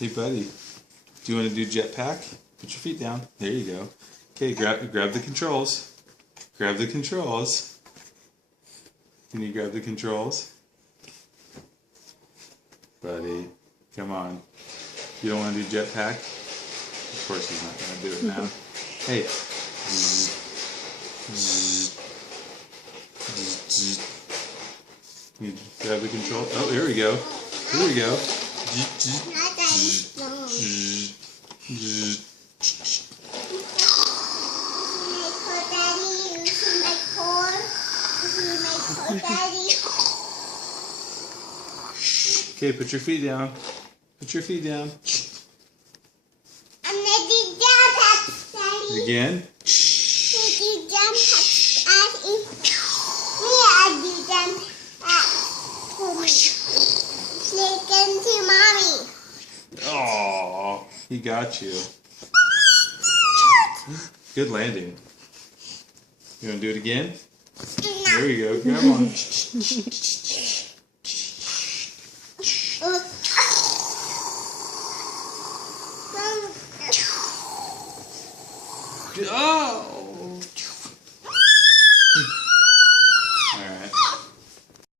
Hey, buddy. Do you want to do jetpack? Put your feet down. There you go. Okay, grab the controls. Grab the controls. Can you grab the controls? Buddy, come on. You don't want to do jetpack? Of course he's not going to do it now. Hey. Can you grab the control? Oh, here we go. Here we go. Okay, put your feet down. Put your feet down. I'm gonna do jump Daddy. Again? Do jump I do jump to me. Sneak into mommy. Oh, he got you. Good landing. You want to do it again? There you go. Grab on. Oh!